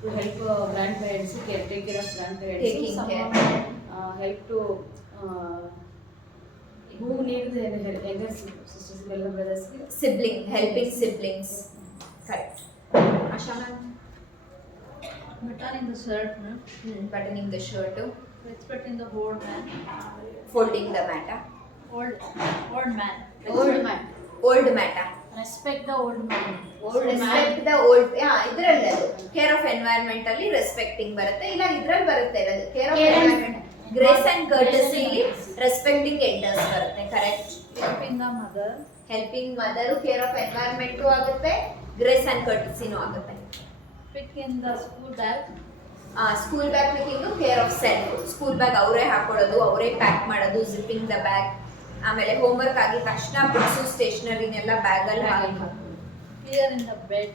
to help grand parents take care of grand Taking care. Parents help to who need younger sisters ಎಲ್ಲ ಬ್ರದರ್ಸ್ಗೆ sibling, helping siblings. Correct. Asha ma'am? Buttoning the shirt, no? Buttoning the shirt, Respecting the old man. Folding the mat, Old man. Old man old mat, Respect the old man. Respect the old. ಇದ್ರಲ್ಲಿ ಅದು care of environment ಅಲ್ಲಿ respecting ಬರುತ್ತೆ, ಇಲ್ಲ ಇದ್ರಲ್ಲಿ ಬರುತ್ತೆ ಇರೋದು care of environment. Grace and ಕರ್ಟಸಿಲಿ respecting elders ಬರುತ್ತೆ. Correct. Helping the mother. Helping mother care of environment ಆಗುತ್ತೆ, ಗ್ರೇಸ್ ಅಂಡ್ ಕರ್ಟಸಿನೂ ಆಗುತ್ತೆ. Picking the school bag. School bag picking care of self. School bag ಅವರೇ ಹಾಕೊಳ್ಳೋದು, ಅವರೇ ಪ್ಯಾಕ್ ಮಾಡೋದು, zipping the bag. ಆಮೇಲೆ ಹೋಮ್ವರ್ಕ್ ಆಗಿದ ತಕ್ಷಣ ಬುಕ್ಸು ಸ್ಟೇಷನರಿನೆಲ್ಲ ಬ್ಯಾಗಲ್ಲಿ ಹಾಕಿ Clear in the bed.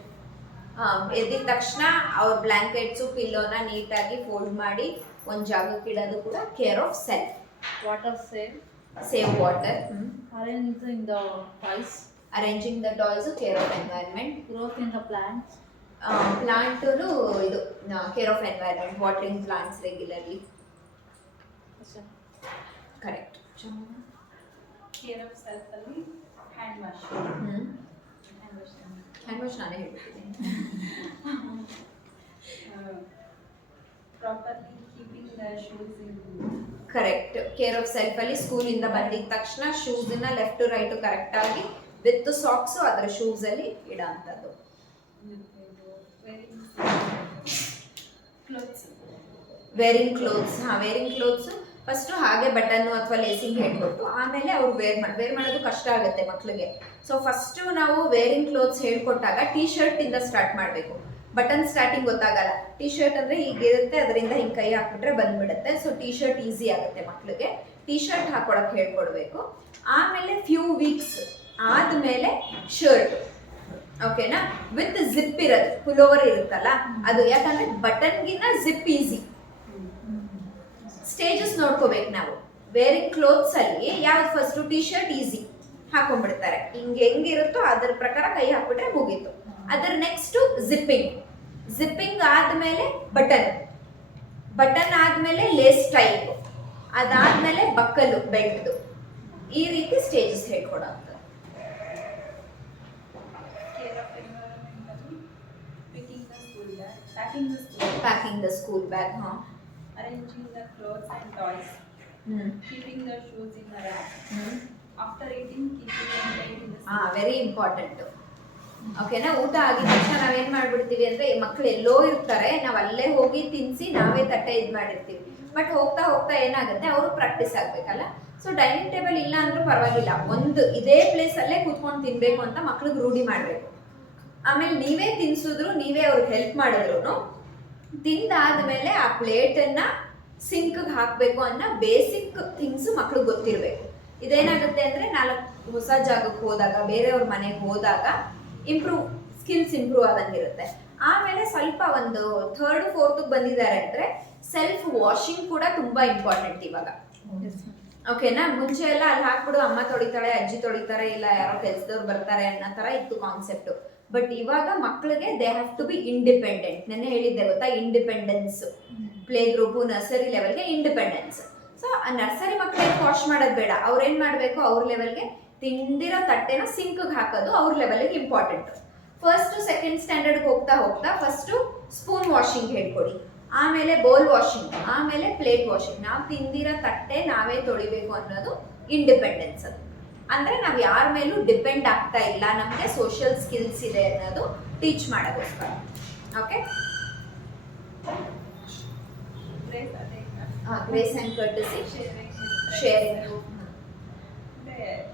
ಎದ್ದಿದ ತಕ್ಷಣ ಅವ್ರ ಬ್ಲ್ಯಾಂಕೆಟ್ಸು ಪಿಲ್ಲೋನ ನೀಟಾಗಿ ಫೋಲ್ಡ್ ಮಾಡಿ ಒಂದು ಜಾಗಕ್ಕೆ ಇಡೋದು ಕೂಡ care of self. Water save. Save water. Arranging the toys. Arranging the toys care of environment. Growth in the plants. Plant ಇದು care of environment, watering plants regularly. Correct. Care of self ಅಲ್ಲಿ hand wash hand wash ನಾನೇ ಹೇಳ್ಬಿಟ್ಟಿದ್ದೀನಿ. Properly keeping the shoes in correct. Care of self ಅಲ್ಲಿ ಸ್ಕೂಲಿಂದ ಬಂದಿದ ತಕ್ಷಣ ಶೂಸ್ನ left to right correct ಆಗಿ ವಿತ್ ಸಾಕ್ಸು ಅದರ ಶೂಸ್ ಅಲ್ಲಿ ಇಡೋ ಅಂಥದ್ದು. Clothes varying clothes. Varying clothes first ಹಾಗೆ ಬಟನ್ನು ಅಥವಾ ಲೇಸಿಂಗ್ ಹೇಳ್ಕೊಟ್ಟು ಆಮೇಲೆ ಅವ್ರು ವೇರ್ ಮಾಡೋದು ಕಷ್ಟ ಆಗುತ್ತೆ ಮಕ್ಕಳಿಗೆ. ಸೊ ಫಸ್ಟು ನಾವು ವೇರಿಂಗ್ ಕ್ಲೋತ್ಸ್ ಹೇಳ್ಕೊಟ್ಟಾಗ ಟೀ ಶರ್ಟ್ ಇಂದ ಸ್ಟಾರ್ಟ್ ಮಾಡಬೇಕು. ಬಟನ್ ಸ್ಟಾರ್ಟಿಂಗ್ ಗೊತ್ತಾಗಲ್ಲ. ಟೀ ಶರ್ಟ್ ಅಂದರೆ ಹೀಗಿರುತ್ತೆ, ಅದರಿಂದ ಹಿಂಗೆ ಕೈ ಹಾಕ್ಬಿಟ್ರೆ ಬಂದ್ಬಿಡುತ್ತೆ. ಸೊ ಟೀ ಶರ್ಟ್ ಈಸಿ ಆಗುತ್ತೆ ಮಕ್ಕಳಿಗೆ. ಟೀ ಶರ್ಟ್ ಹಾಕೊಳಕ್ಕೆ ಹೇಳ್ಕೊಡ್ಬೇಕು. ಆಮೇಲೆ ಫ್ಯೂ ವೀಕ್ಸ್ ಆದಮೇಲೆ ಶರ್ಟ್, ಓಕೆನಾ, ವಿತ್ ಜಿಪ್ ಇರೋದು, ಪುಲೋವರ್ ಇರುತ್ತಲ್ಲ ಅದು. ಯಾಕಂದ್ರೆ ಬಟನ್ಗಿನ್ನ ಜಿಪ್ ಈಸಿ. ಸ್ಟೇಜಸ್ ನೋಡ್ಕೋಬೇಕು ನಾವು. ವೇರಿಂಗ್ ಕ್ಲೋತ್ಸ್ ಅಲ್ಲಿ ಯಾವ್ದು ಫಸ್ಟ್ ಟೀ ಶರ್ಟ್ ಈಸಿ ಹಾಕೊಂಡ್ಬಿಡ್ತಾರೆ, ಹಿಂಗೆ ಹೆಂಗಿರುತ್ತೋ ಅದ್ರ ಪ್ರಕಾರ ಕೈ ಹಾಕ್ಬಿಟ್ರೆ ಮುಗೀತು. ಅದರ ನೆಕ್ಸ್ಟ್ ಜಿಪ್ಪಿಂಗ್ ಆದ್ಮೇಲೆ ಬಟನ್ ಆದ್ಮೇಲೆ ಲೇಸ್ ಟೈಪ್, ಅದಾದ್ಮೇಲೆ ಬಕ್ಕಲು ಬೆಲ್ಟ್ದು. ಈ ರೀತಿ ಸ್ಟೇಜಸ್ ಹೇಳ್ಕೊಡೋ ಅಂತ. ಕೇರ್ ಆಫ್ ಎನ್ವೈರನ್ಮೆಂಟ್ ಅಲ್ಲಿ picking the school bag, packing the school, packing the school bag. arranging the clothes and toys, keeping the shoes in the rack, after eating keeping them tight in the sink. Very important. ಓಕೆನಾ. ಊಟ ಆಗಿದ ತಕ್ಷಣ ನಾವೇನ್ ಮಾಡ್ಬಿಡ್ತೀವಿ ಅಂದ್ರೆ ಮಕ್ಳು ಎಲ್ಲೋ ಇರ್ತಾರೆ, ನಾವ್ ಅಲ್ಲೇ ಹೋಗಿ ತಿನ್ಸಿ ನಾವೇ ತಟ್ಟೆ ಇದ್ ಮಾಡಿರ್ತೀವಿ. ಬಟ್ ಹೋಗ್ತಾ ಹೋಗ್ತಾ ಏನಾಗುತ್ತೆ, ಅವರು ಪ್ರಾಕ್ಟೀಸ್ ಆಗ್ಬೇಕಲ್ಲ. ಸೊ ಡೈನಿಂಗ್ ಟೇಬಲ್ ಇಲ್ಲ ಅಂದ್ರೂ ಪರವಾಗಿಲ್ಲ, ಒಂದು ಇದೇ ಪ್ಲೇಸ್ ಅಲ್ಲೇ ಕೂತ್ಕೊಂಡು ತಿನ್ಬೇಕು ಅಂತ ಮಕ್ಳಿಗೆ ರೂಢಿ ಮಾಡ್ಬೇಕು. ಆಮೇಲೆ ನೀವೇ ತಿನ್ಸಿದ್ರು, ನೀವೇ ಅವ್ರಿಗೆ ಹೆಲ್ಪ್ ಮಾಡಿದ್ರು, ತಿಂದಾದ್ಮೇಲೆ ಆ ಪ್ಲೇಟನ್ನ ಸಿಂಕ್ಗೆ ಹಾಕಬೇಕು ಅನ್ನೋ ಬೇಸಿಕ್ ಥಿಂಗ್ಸ್ ಮಕ್ಳಿಗೆ ಗೊತ್ತಿರಬೇಕು. ಇದೇನಾಗುತ್ತೆ ಅಂದರೆ 4 ಹೊಸ ಜಾಗಕ್ಕೆ ಹೋದಾಗ, ಬೇರೆಯವ್ರ ಮನೆಗೆ ಹೋದಾಗ ಸ್ಕಿಲ್ಸ್ ಇಂಪ್ರೂವ್ ಆದಂಗಿರುತ್ತೆ. ಆಮೇಲೆ ಸ್ವಲ್ಪ ಒಂದು 3rd 4th ಬಂದಿದ್ದಾರೆ ಅಂದರೆ ಸೆಲ್ಫ್ ವಾಷಿಂಗ್ ಕೂಡ ತುಂಬ ಇಂಪಾರ್ಟೆಂಟ್ ಇವಾಗ. ಓಕೆನಾ. ಮುಂಚೆ ಎಲ್ಲ ಅಲ್ಲಿ ಹಾಕ್ಬಿಡು ಅಮ್ಮ ತೊಳಿತಾಳೆ, ಅಜ್ಜಿ ತೊಳಿತಾರೆ, ಇಲ್ಲ ಯಾರೋ ಕೆಲಸದವ್ರು ಬರ್ತಾರೆ ಅನ್ನೋ ಥರ ಇತ್ತು ಕಾನ್ಸೆಪ್ಟು. ಬಟ್ ಇವಾಗ ಮಕ್ಕಳಿಗೆ they have to be independent. ನೆನ್ನೆ ಹೇಳಿದ್ದೆ ಗೊತ್ತಾ, ಇಂಡಿಪೆಂಡೆನ್ಸ್. ಪ್ಲೇ ಗ್ರೂಪು, ನರ್ಸರಿ ಲೆವೆಲ್ಗೆ ಇಂಡಿಪೆಂಡೆನ್ಸ್. ಸೊ ಆ ನರ್ಸರಿ ಮಕ್ಕಳಿಗೆ ವಾಶ್ ಮಾಡೋದು ಬೇಡ, ಅವ್ರೇನು ಮಾಡಬೇಕು, ಅವ್ರ ಲೆವೆಲ್ಗೆ ತಿಂದಿರೋ ತಟ್ಟೆನ ಸಿಂಕ್ಗೆ ಹಾಕೋದು ಅವ್ರ ಲೆವೆಲ್ಗೆ ಇಂಪಾರ್ಟೆಂಟ್. 1st 2nd ಸ್ಟ್ಯಾಂಡರ್ಡ್ಗೆ ಹೋಗ್ತಾ ಹೋಗ್ತಾ ಫಸ್ಟು ಸ್ಪೂನ್ ವಾಷಿಂಗ್ ಹೇಳ್ಕೊಡಿ, ಆಮೇಲೆ ಬೌಲ್ ವಾಷಿಂಗ್, ಆಮೇಲೆ ಪ್ಲೇಟ್ ವಾಷಿಂಗ್. ನಾವು ತಿಂದಿರೋ ತಟ್ಟೆ ನಾವೇ ತೊಳಿಬೇಕು ಅನ್ನೋದು ಇಂಡಿಪೆಂಡೆನ್ಸ್. ಅದು ಅಂದರೆ ನಾವು ಯಾರ ಮೇಲೂ ಡಿಪೆಂಡ್ ಆಗ್ತಾ ಇಲ್ಲ, ನಮಗೆ ಸೋಷಿಯಲ್ ಸ್ಕಿಲ್ಸ್ ಇದೆ ಅನ್ನೋದು ಟೀಚ್ ಮಾಡೋಕ್ಕೋಸ್ಕರ. Okay. Grace and courtesy, sharing,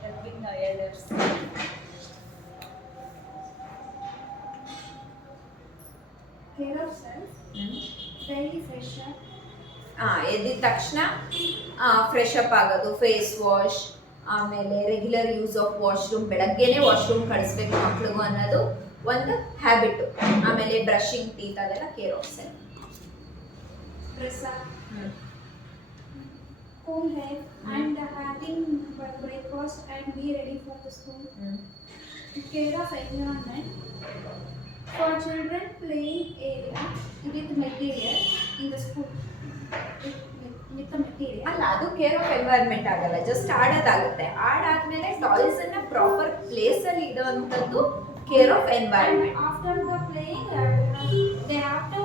helping the elders. Care of self, daily fresh up. ಎದ್ದಿದ ತಕ್ಷಣ ಫ್ರೆಶ್ ಅಪ್ ಆಗೋದು, ಫೇಸ್ ವಾಶ್, ಆಮೇಲೆ ರೆಗ್ಯುಲರ್ ಯೂಸ್ ಆಫ್ ವಾಶ್ರೂಮ್, ಬೆಳಗ್ಗೆನೇ ವಾಶ್ರೂಮ್ ಕಳಿಸ್ಬೇಕು ಮಕ್ಳಿಗೂ ಅನ್ನೋದು ಒಂದು ಹ್ಯಾಬಿಟ್ಟು. ಆಮೇಲೆ ಬ್ರಷಿಂಗ್ ಟೀತ್, ಅದೆಲ್ಲ care of self. home help and having breakfast and be ready for the school. Care of environment for children playing area with material in the school. With the material. ಅಲ್ಲ, ಅದು care of environment ಆಗಲ್ಲ, just ಆಡೋದಾಗುತ್ತೆ. ಆಡಾದ್ಮೇಲೆ toys ಅನ್ನ proper place ಅಲ್ಲಿ ಇಡುವಂತದ್ದು care of environment. And after the playing, they have to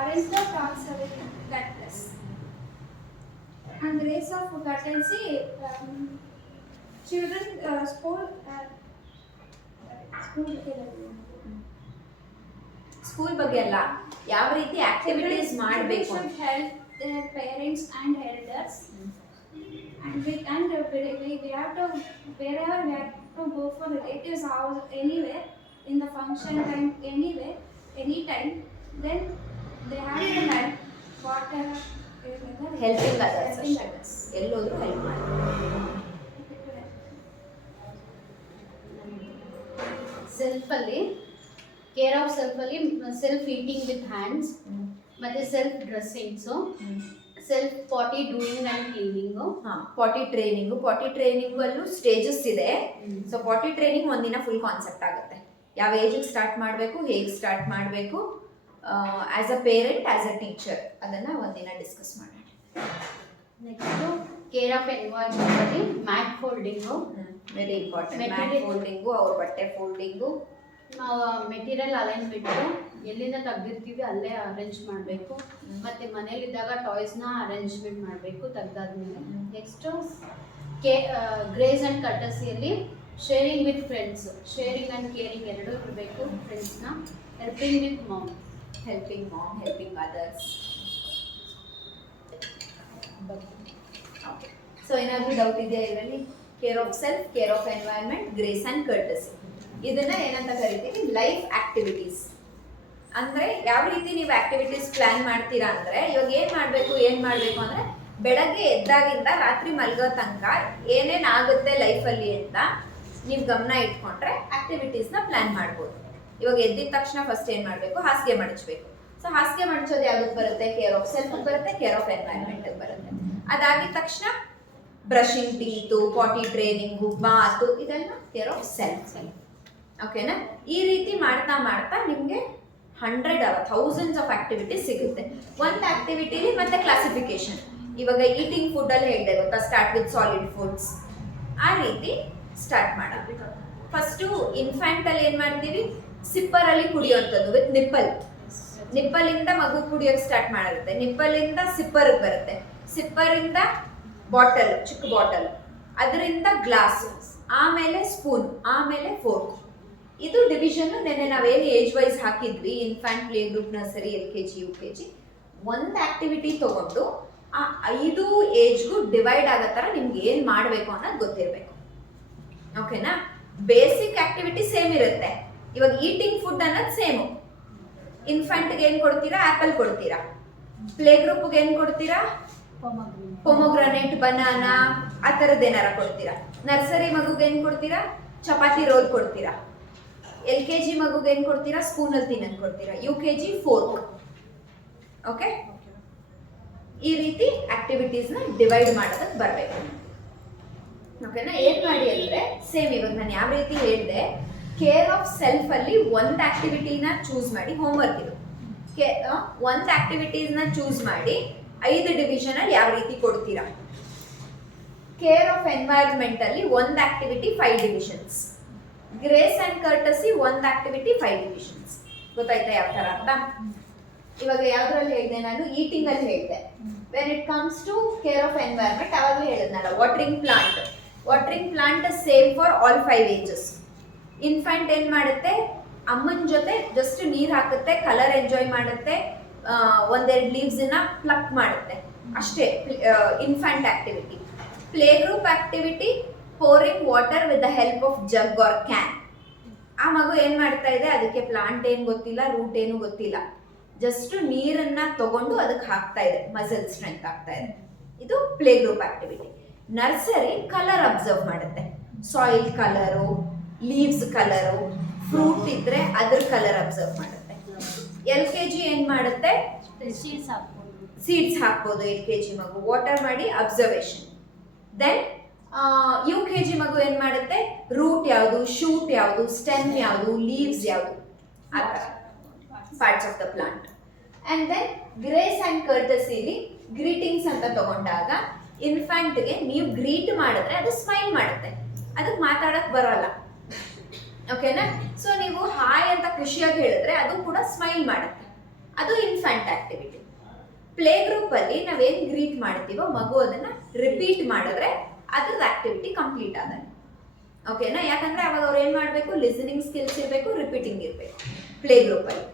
arrange the toys with curtains. And race of curtains, children school. School ಬಗ್ಗೆ ಅಲ್ಲ, ಯಾವ ರೀತಿ ಆಕ್ಟಿವಿಟೀಸ್ ಮಾಡಬೇಕು Children should help their parents and elders. And we have to wherever we have to go for relatives' house, anywhere in the function time, anywhere, anytime. Then they have to help whatever. Helping others Helping ಅಷ್ಟೇ, others. ಎಲ್ಲೋದ್ರು help ಮಾಡಿ. ಸೆಲ್ಫಲ್ಲಿ care of ಸೆಲ್ಫಲ್ಲಿ self eating with hands, ಮತ್ತು self dressings, self potty doing and cleaning. Potty training ಅಲ್ಲೂ stages ಇದೆ. So potty training ಒಂದಿನ full concept ಆಗುತ್ತೆ. ಯಾವ ಏಜಿಗೆ ಸ್ಟಾರ್ಟ್ ಮಾಡಬೇಕು, ಹೇಗೆ ಸ್ಟಾರ್ಟ್ ಮಾಡಬೇಕು, as a parent, as a teacher, ಅದನ್ನ ಒಂದಿನ ಡಿಸ್ಕಸ್ ಮಾಡೋಣ. ನೆಕ್ಸ್ಟು ಕೇರ್ ಆಫ್ ಎನ್ವೈರ್ಮೆಂಟಲ್ಲಿ mat folding, very important. Material- mat folding, ಅವ್ರ ಬಟ್ಟೆ ಫೋಲ್ಡಿಂಗು, ನಾವು ಮೆಟೀರಿಯಲ್ ಅರೇಂಜ್ಮೆಂಟು ಎಲ್ಲಿಂದ ತೆಗ್ದಿರ್ತೀವಿ ಅಲ್ಲೇ ಅರೇಂಜ್ ಮಾಡಬೇಕು. ಮತ್ತು ಮನೇಲಿದ್ದಾಗ ಟಾಯ್ಸ್ನ ಅರೇಂಜ್ಮೆಂಟ್ ಮಾಡಬೇಕು ತೆಗ್ದಾದ್ಮೇಲೆ. ನೆಕ್ಸ್ಟು ಗ್ರೇಸ್ ಆ್ಯಂಡ್ ಕಟಸಿಯಲ್ಲಿ sharing with friends, sharing and caring ಎರಡೂ ಇರಬೇಕು. ಫ್ರೆಂಡ್ಸ್ನ helping with mom, helping others. So ಏನಾದರೂ ಡೌಟ್ ಇದೆಯಾ ಇದರಲ್ಲಿ? Care of self, care of environment, grace and courtesy, ಇದನ್ನ ಏನಂತ ಕರಿತೀವಿ? Life activities. ಅಂದ್ರೆ ಯಾವ ರೀತಿ ನೀವು ಆಕ್ಟಿವಿಟೀಸ್ ಪ್ಲಾನ್ ಮಾಡ್ತೀರಾ ಅಂದ್ರೆ, ಇವಾಗ ಏನ್ ಮಾಡ್ಬೇಕು ಅಂದ್ರೆ, ಬೆಳಗ್ಗೆ ಎದ್ದಾಗಿಂದ ರಾತ್ರಿ ಮಲ್ಗೋ ತನಕ ಏನೇನ್ ಆಗುತ್ತೆ ಲೈಫಲ್ಲಿ ಅಂತ ನೀವು ಗಮನ ಇಟ್ಕೊಂಡ್ರೆ ಆಕ್ಟಿವಿಟೀಸ್ನ ಪ್ಲಾನ್ ಮಾಡ್ಬೋದು. ಇವಾಗ ಎದ್ದಿದ ತಕ್ಷಣ ಫಸ್ಟ್ ಏನ್ ಮಾಡ್ಬೇಕು? ಹಾಸಿಗೆ ಮಡಚಬೇಕು. ಸೊ ಹಾಸಿಗೆ ಮಡಚೋದು ಯಾವ್ದಕ್ಕೆ ಬರುತ್ತೆ? ಕೇರ್ ಆಫ್ ಸೆಲ್ಫ್ ಬರುತ್ತೆ, ಕೇರ್ ಆಫ್ ಎನ್ವೈರ್ಮೆಂಟ್ ಬರುತ್ತೆ. ಅದಾಗಿದ ತಕ್ಷಣ ಬ್ರಷಿಂಗ್ ಟೀತು, ಪಾಟಿ ಟ್ರೈನಿಂಗು, ಬಾತು, ಇದೆಲ್ಲ ಕೇರ್ ಆಫ್ ಸೆಲ್ಫ್. ಓಕೆನಾ? ಈ ರೀತಿ ಮಾಡ್ತಾ ಮಾಡ್ತಾ ನಿಮಗೆ 100,000 ಆಫ್ ಆಕ್ಟಿವಿಟೀಸ್ ಸಿಗುತ್ತೆ. ಒಂದು ಆಕ್ಟಿವಿಟಿಲಿ ಮತ್ತೆ ಕ್ಲಾಸಿಫಿಕೇಶನ್. ಇವಾಗ ಈಟಿಂಗ್ ಫುಡ್ ಅಲ್ಲಿ ಹೇಳಿದೆ ಗೊತ್ತಾ, ಸ್ಟಾರ್ಟ್ ವಿತ್ ಸಾಲಿಡ್ ಫುಡ್ಸ್. ಆ ರೀತಿ ಸ್ಟಾರ್ಟ್ ಮಾಡೋದು. ಫಸ್ಟು ಇನ್ಫ್ಯಾಂಟ್ ಅಲ್ಲಿ ಏನ್ ಮಾಡ್ತೀವಿ? ಸಿಪ್ಪರ್ ಅಲ್ಲಿ ಕುಡಿಯುವಂಥದ್ದು ವಿತ್ ನಿಪ್ಪಲ್ ಇಂದ ಮಗು ಕುಡಿಯೋಕೆ ಸ್ಟಾರ್ಟ್ ಮಾಡುತ್ತೆ. ನಿಪ್ಪಲ್ ಇಂದ ಸಿಪ್ಪರ್ ಬರುತ್ತೆ, ಸಿಪ್ಪರ್ ಇಂದ ಬಾಟಲ್, ಚಿಕ್ಕ ಬಾಟಲ್, ಅದರಿಂದ ಗ್ಲಾಸ್, ಆಮೇಲೆ ಸ್ಪೂನ್, ಆಮೇಲೆ ಫೋರ್ಕ್. ಇದು ಡಿವಿಷನ್. ನೆನ್ನೆ ನಾವೇನು ಏಜ್ ವೈಸ್ ಹಾಕಿದ್ವಿ, infant, play group, nursery, LKG, UKG, ಒಂದು ಆಕ್ಟಿವಿಟಿ ತಗೊಂಡು ಆ 5 ಏಜ್ಗೂ ಡಿವೈಡ್ ಆಗೋ ಥರ ನಿಮ್ಗೆ ಏನು ಮಾಡಬೇಕು ಅನ್ನೋದು ಗೊತ್ತಿರಬೇಕು. ಓಕೆನಾ? ಬೇಸಿಕ್ ಆಕ್ಟಿವಿಟಿ ಸೇಮ್ ಇರುತ್ತೆ. ಇವಾಗ ಈಟಿಂಗ್ ಫುಡ್ ಅನ್ನೋದು ಸೇಮು. ಇನ್ಫ್ಯಾಂಟ್ಗೆ ಏನು ಕೊಡ್ತೀರಾ? ಆ್ಯಪಲ್ ಕೊಡ್ತೀರಾ. ಪ್ಲೇ ಗ್ರೂಪ್ಗೆ ಏನು ಕೊಡ್ತೀರಾ? ಪೊಮೊಗ್ರಾನೇಟ್, ಬನಾನಾ, ಆ ಥರದ್ದು ಏನಾರ ಕೊಡ್ತೀರಾ. ನರ್ಸರಿ ಮಗುಗೆ ಏನು ಕೊಡ್ತೀರಾ? ಚಪಾತಿ ರೋಲ್ ಕೊಡ್ತೀರಾ. LKG ಮಗುಗೆ ಏನು ಕೊಡ್ತೀರಾ? ಸ್ಪೂನಲ್ಲಿ ತಿನ್ನೋದು ಕೊಡ್ತೀರಾ. UKG fork. ಓಕೆ? ಈ ರೀತಿ ಆಕ್ಟಿವಿಟೀಸ್ನ ಡಿವೈಡ್ ಮಾಡೋದಕ್ಕೆ ಬರಬೇಕು. ಓಕೆನಾ? ಏನು ಮಾಡಿ ಅಂದರೆ, ಸೇಮ್ ಇವಾಗ ನಾನು ಯಾವ ರೀತಿ ಹೇಳಿದೆ, ಕೇರ್ ಆಫ್ ಸೆಲ್ಫ್ ಅಲ್ಲಿ ಒಂದು ಆಕ್ಟಿವಿಟಿನ ಚೂಸ್ ಮಾಡಿ, ಹೋಮ್ವರ್ಕ್ ಇದು. ಒಂದು ಆಕ್ಟಿವಿಟೀಸ್ನ ಚೂಸ್ ಮಾಡಿ 5 ಡಿವಿಷನ್ ಅಲ್ಲಿ ಯಾವ ರೀತಿ ಕೊಡ್ತೀರಾ. ಕೇರ್ ಆಫ್ ಎನ್ವೈರ್ಮೆಂಟ್ ಅಲ್ಲಿ ಒಂದು activity 5 divisions. Grace and courtesy ಒಂದು ಆಕ್ಟಿವಿಟಿ 5 ಡಿವಿಷನ್ಸ್. ಗೊತ್ತಾಯ್ತಾ ಯಾವ ಥರ ಅಂತ? ಇವಾಗ ಯಾವ್ದ್ರಲ್ಲಿ ಹೇಳಿದೆ ನಾನು? ಈಟಿಂಗ್ ಅಲ್ಲಿ ಹೇಳಿದೆ. When it comes to care of environment ಅವಾಗಲೇ ಹೇಳಿದ್ನಲ್ಲ, watering plant same for all 5 ages. Infant ಏನ್ ಮಾಡುತ್ತೆ? ಅಮ್ಮನ ಜೊತೆ ಜಸ್ಟ್ ನೀರು ಹಾಕುತ್ತೆ, ಕಲರ್ ಎಂಜಾಯ್ ಮಾಡುತ್ತೆ, ಒಂದೆರಡು ಲೀವ್ಸ್ನ ಪ್ಲಕ್ ಮಾಡುತ್ತೆ, ಅಷ್ಟೇ infant activity. Play group activity, pouring water with the help of jug or can. ಆ ಮಗು ಏನ್ ಮಾಡ್ತಾ ಇದೆ? ಅದಕ್ಕೆ ಪ್ಲಾಂಟ್ ಏನು ಗೊತ್ತಿಲ್ಲ, ರೂಟ್ ಏನು ಗೊತ್ತಿಲ್ಲ, ಜಸ್ಟ್ ನೀರನ್ನ ತಗೊಂಡು ಅದಕ್ಕೆ ಹಾಕ್ತಾ ಇದೆ, ಮಸಲ್ ಸ್ಟ್ರೆಂತ್ ಆಗ್ತಾ ಇದೆ. ಇದು play group activity. Nursery colour observe ಮಾಡುತ್ತೆ, soil colour, leaves colour, fruit ಇದ್ರೆ ಅದ್ರ ಕಲರ್ ಅಬ್ಸರ್ವ್ ಮಾಡುತ್ತೆ. LKG ಏನ್ ಮಾಡುತ್ತೆ? ಶೀಟ್ಸ್ ಹಾಕ್ಬೋದು. ಸೀಡ್ಸ್ ಹಾಕ್ಬೋದು LKG ಮಗು, ವಾಟರ್ ಮಾಡಿ ಅಬ್ಸರ್ವೇಷನ್. ದೆನ್ UKG ಮಗು ಏನ್ ಮಾಡುತ್ತೆ, ರೂಟ್ ಯಾವುದು, ಶೂಟ್ ಯಾವುದು, ಸ್ಟೆಮ್ ಯಾವುದು, ಲೀವ್ಸ್ ಯಾವುದು, ಆ ಥರ parts of the plant. And then grace and ಕರ್ಟಸಿಲಿ ಗ್ರೀಟಿಂಗ್ಸ್ ಅಂತ ತಗೊಂಡಾಗ ಇನ್ಫ್ಯಾಂಟ್ಗೆ ನೀವು ಗ್ರೀಟ್ ಮಾಡಿದ್ರೆ ಅದು ಸ್ಮೈಲ್ ಮಾಡುತ್ತೆ, ಅದಕ್ಕೆ ಮಾತಾಡಕ್ ಬರೋಲ್ಲ. ಓಕೆನಾ? ಸೊ ನೀವು ಹಾಯ್ ಅಂತ ಖುಷಿಯಾಗಿ ಹೇಳಿದ್ರೆ ಅದು ಕೂಡ ಸ್ಮೈಲ್ ಮಾಡುತ್ತೆ, ಅದು ಇನ್ಫ್ಯಾಂಟ್ ಆಕ್ಟಿವಿಟಿ. ಪ್ಲೇ ಗ್ರೂಪಲ್ಲಿ ನಾವೇನು ಗ್ರೀಟ್ ಮಾಡ್ತೀವೋ ಮಗು ಅದನ್ನು ರಿಪೀಟ್ ಮಾಡಿದ್ರೆ ಅದ್ರದ್ದು ಆಕ್ಟಿವಿಟಿ ಕಂಪ್ಲೀಟ್ ಆದಂಗೆ. ಓಕೆನಾ? ಯಾಕಂದರೆ ಅವಾಗ ಅವ್ರು ಏನು ಮಾಡಬೇಕು, ಲಿಸನಿಂಗ್ ಸ್ಕಿಲ್ಸ್ ಇರಬೇಕು, ರಿಪೀಟಿಂಗ್ ಇರಬೇಕು ಪ್ಲೇ ಗ್ರೂಪಲ್ಲಿ.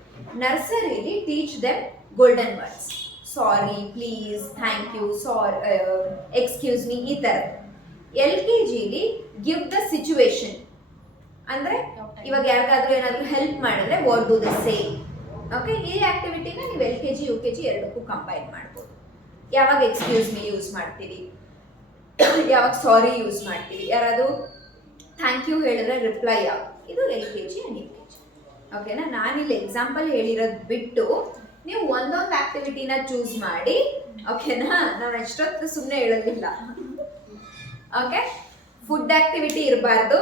ನರ್ಸರಿಲಿ teach them golden words, sorry, please, thank you, excuse me, ಈ ಥರ. LKGಲಿ ಗಿವ್ ದ ಸಿಚುವೇಶನ್, ಅಂದರೆ ಇವಾಗ ಯಾರಿಗಾದ್ರೂ ಏನಾದರೂ ಹೆಲ್ಪ್ ಮಾಡಿದ್ರೆ what do the same. Okay, ಈ ಆಕ್ಟಿವಿಟಿನ ನೀವು LKG UKG ಎರಡಕ್ಕೂ ಕಂಬೈನ್ ಮಾಡ್ಬೋದು. ಯಾವಾಗ ಎಕ್ಸ್ಕ್ಯೂಸ್ ಮೀ ಯೂಸ್ ಮಾಡ್ತೀವಿ, ಯಾವಾಗ ಸಾರಿ ಯೂಸ್ ಮಾಡ್ತೀವಿ, ಯಾರಾದರೂ ಥ್ಯಾಂಕ್ ಯು ಹೇಳಿದ್ರೆ ರಿಪ್ಲೈ ಯಾವ, ಇದು LKG ಆ್ಯಂಡ್ UKG. ಓಕೆನಾ? ನಾನಿಲ್ಲಿ ಎಕ್ಸಾಂಪಲ್ ಹೇಳಿರೋದು ಬಿಟ್ಟು ನೀವು ಒಂದೊಂದು ಆಕ್ಟಿವಿಟಿನ ಚೂಸ್ ಮಾಡಿ. ಓಕೆನಾ? ನಾನು ಎಷ್ಟೊತ್ತು ಸುಮ್ಮನೆ ಹೇಳೋದಿಲ್ಲ. ಓಕೆ, ಫುಡ್ ಆಕ್ಟಿವಿಟಿ ಇರಬಾರ್ದು,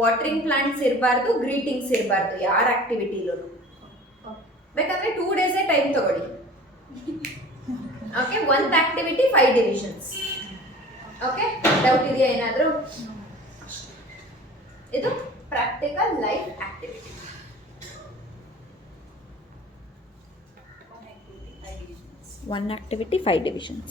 ವಾಟರಿಂಗ್ ಪ್ಲಾಂಟ್ಸ್ ಇರಬಾರ್ದು, ಗ್ರೀಟಿಂಗ್ಸ್ ಇರಬಾರ್ದು ಯಾರ ಆಕ್ಟಿವಿಟಿಲೂ. ಬೇಕಾದ್ರೆ 2 ಡೇಸೇ ಟೈಮ್ ತಗೊಳ್ಳಿ. ಓಕೆ, ಒಂದು ಆಕ್ಟಿವಿಟಿ 5 ಡಿವಿಷನ್ಸ್. ಓಕೆ, ಡೌಟ್ ಇದೆಯಾ ಏನಾದರೂ? ಇದು practical life activity. One activity, 5 divisions.